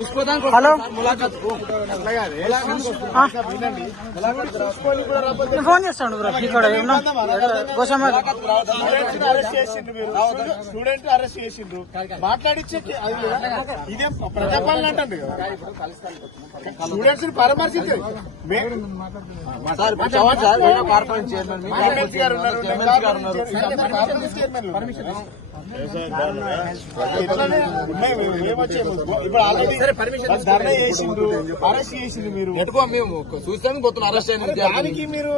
Hello phone చేస్తాడు bro ఇక్కడ student arrest చేసిండ్రు మాట్లాడిచ్చే అది లేదా? ఇదేం ప్రజాపాలన అంటే స్టూడెంట్స్ని పరామర్శించారు? ఇప్పుడు ఆల్రెడీ అరెస్ట్ చేసిండ్రు మీరు మేము చూసాము పోతున్న అరెస్ట్ అయిన దానికి మీరు